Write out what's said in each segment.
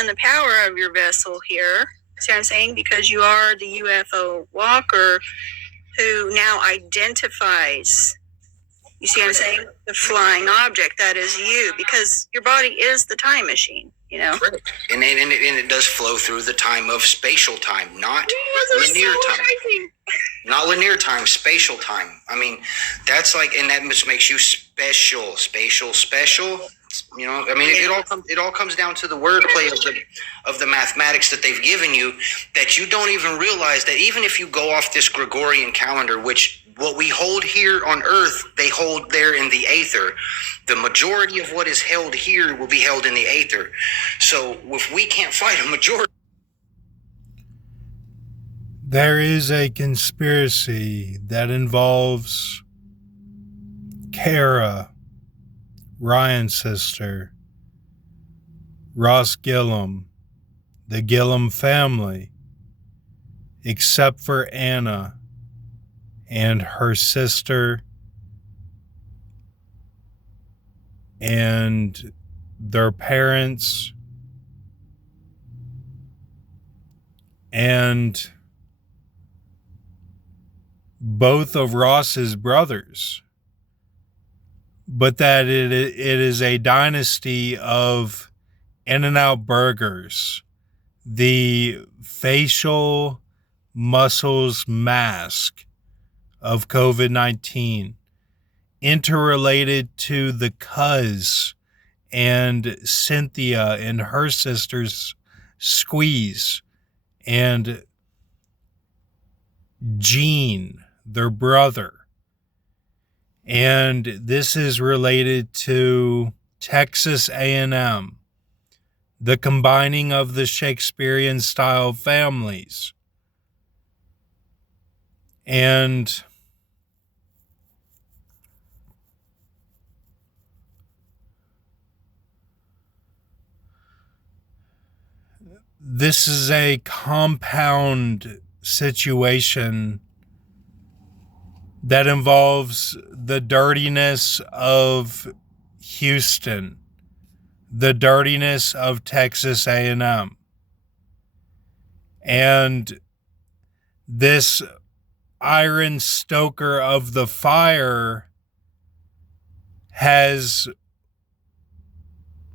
understand the power of your vessel here. See what I'm saying? Because you are the UFO walker who now identifies, you see what I'm saying? The flying object that is you, because your body is the time machine, you know? Correct. And it does flow through the time of spatial time, not linear time. Not linear time, spatial time. I mean, that's like, and that just makes you special. You know, I mean, it all comes down to the wordplay of the mathematics that they've given you, that you don't even realize that even if you go off this Gregorian calendar, which what we hold here on Earth, they hold there in the aether. The majority of what is held here will be held in the aether. So if we can't fight a majority. There is a conspiracy that involves Kara, Ryan's sister, Ross Gillum, the Gillum family, except for Anna and her sister and their parents and both of Ross's brothers, but that it is a dynasty of In-N-Out burgers, the facial muscles mask of COVID-19, interrelated to the Cuz and Cynthia and her sister's Squeeze and Gene, their brother. And this is related to Texas A&M, the combining of the Shakespearean style families. And this is a compound situation that involves the dirtiness of Houston, the dirtiness of Texas A&M, and this iron stoker of the fire has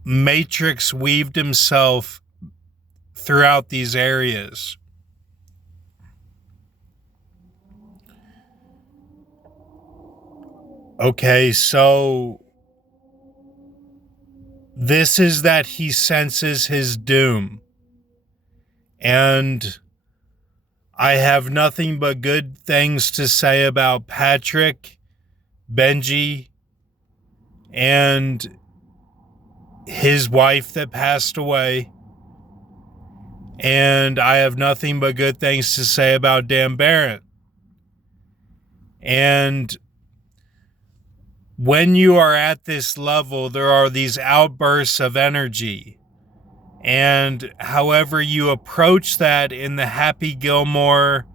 matrix weaved himself throughout these areas. Okay, so this is that he senses his doom. And I have nothing but good things to say about Patrick, Benji, and his wife that passed away. And I have nothing but good things to say about Dan Barrett. And when you are at this level, there are these outbursts of energy. And however you approach that in the Happy Gilmore,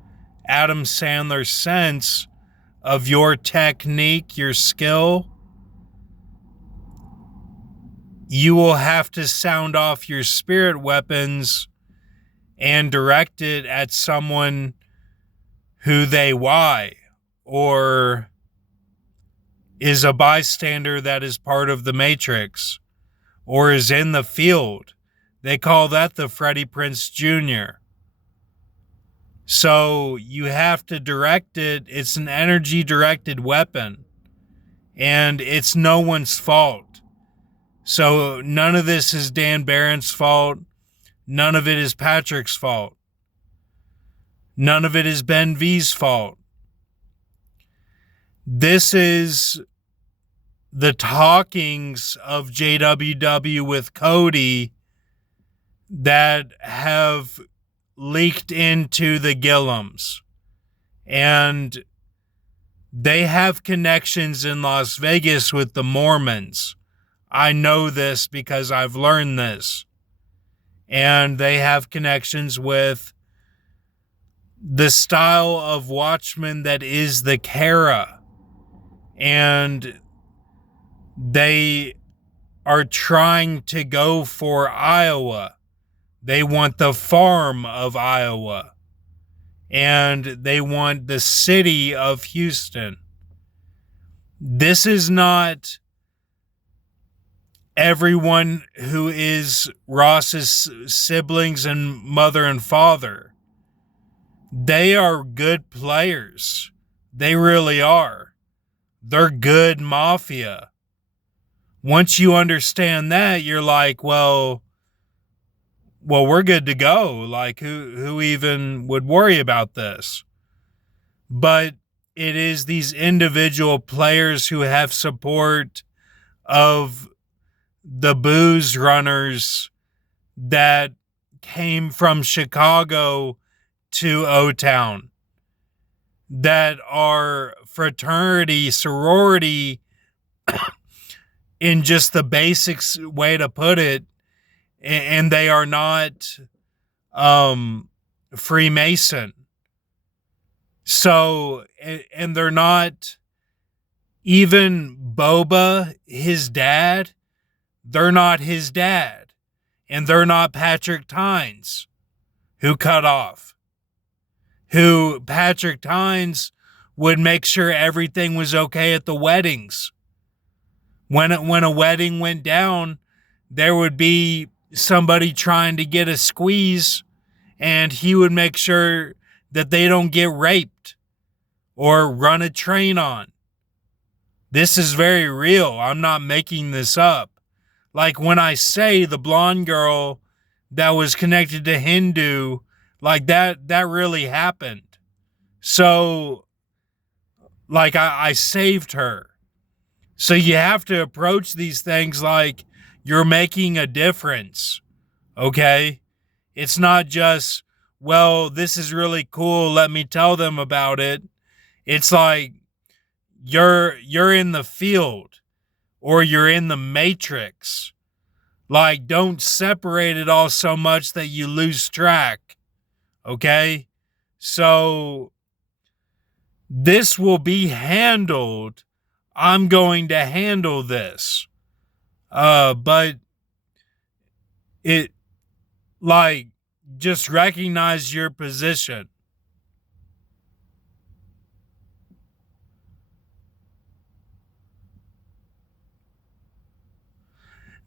Adam Sandler sense of your technique, your skill, you will have to sound off your spirit weapons and direct it at someone who they why, or is a bystander that is part of the Matrix, or is in the field. They call that the Freddie Prinze Jr. So you have to direct it. It's an energy-directed weapon, and it's no one's fault. So none of this is Dan Barron's fault. None of it is Patrick's fault. None of it is Ben V's fault. This is the talkings of JWW with Cody that have leaked into the Gillums. And they have connections in Las Vegas with the Mormons. I know this because I've learned this. And they have connections with the style of Watchmen that is the Kara. And they are trying to go for Iowa, They want the farm of Iowa. And they want the city of Houston. This is not everyone who is Ross's siblings and mother and father. They are good players. They really are. They're good mafia. Once you understand that, you're like, well, we're good to go. Like, who even would worry about this? But it is these individual players who have support of the booze runners that came from Chicago to O-Town, that are fraternity, sorority, in just the basics way to put it, and they are not Freemason. So, and they're not even Boba, his dad. They're not his dad. And they're not Patrick Tynes, who cut off. Who Patrick Tynes would make sure everything was okay at the weddings. When a wedding went down, there would be somebody trying to get a squeeze, and he would make sure that they don't get raped or run a train on. This is very real. I'm not making this up. Like when I say the blonde girl that was connected to Hindu, like that really happened. So, like I saved her. So you have to approach these things like you're making a difference. Okay? It's not just, well, this is really cool, let me tell them about it. It's like you're in the field or you're in the matrix. Like, don't separate it all so much that you lose track. Okay? So this will be handled. I'm going to handle this. But it, like, just recognize your position.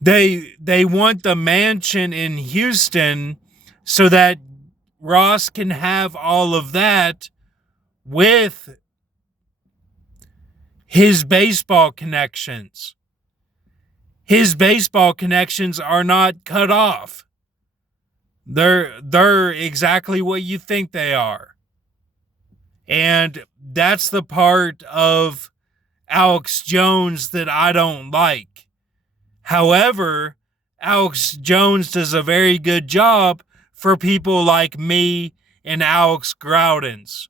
They want the mansion in Houston so that Ross can have all of that with his baseball connections. His baseball connections are not cut off. They're exactly what you think they are. And that's the part of Alex Jones that I don't like. However, Alex Jones does a very good job for people like me and Alex Groudens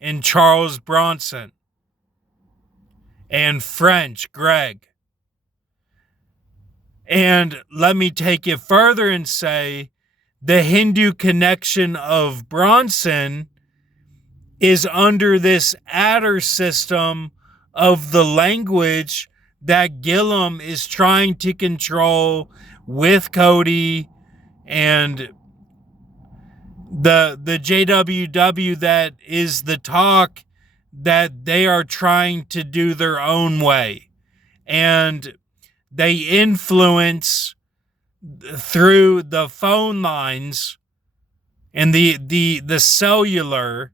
and Charles Bronson and French Greg. And let me take it further and say the Hindu connection of Bronson is under this adder system of the language that Gillum is trying to control with Cody and the JWW that is the talk that they are trying to do their own way. And they influence through the phone lines and the cellular.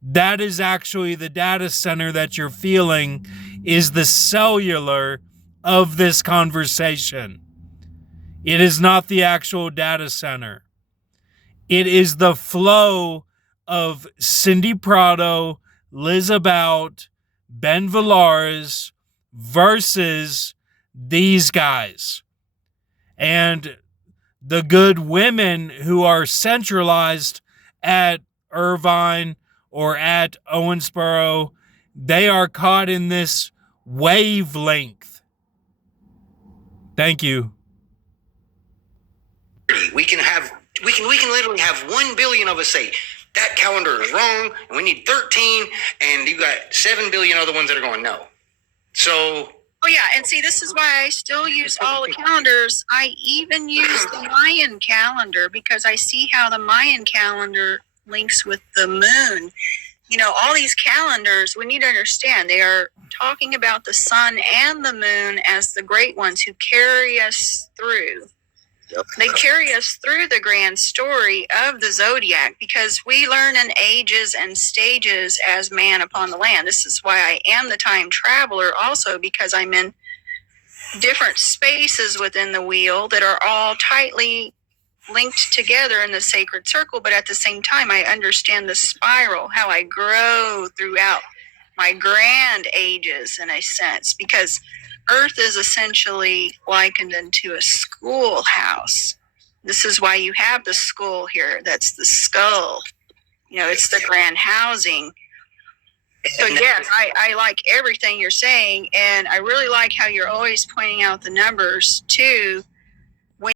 That is actually the data center that you're feeling is the cellular of this conversation. It is not the actual data center. It is the flow of Cindy Prado, Liz About, Ben Villares versus these guys. And the good women who are centralized at Irvine or at Owensboro, they are caught in this wavelength. Thank you. We can literally have 1 billion of us say that calendar is wrong and we need 13, and you got 7 billion other ones that are going no. So Oh yeah, and see, this is why I still use all the calendars. I even use the Mayan calendar because I see how the Mayan calendar links with the moon. You know, all these calendars, we need to understand they are talking about the sun and the moon as the great ones who carry us through. Yep. They carry us through the grand story of the zodiac because we learn in ages and stages as man upon the land. This is why I am the time traveler also, because I'm in different spaces within the wheel that are all tightly linked together in the sacred circle, but at the same time I understand the spiral, how I grow throughout my grand ages in a sense, because Earth is essentially likened into a schoolhouse. This is why you have the skull here. That's the skull. You know, it's the grand housing. So yes, I like everything you're saying, and I really like how you're always pointing out the numbers too,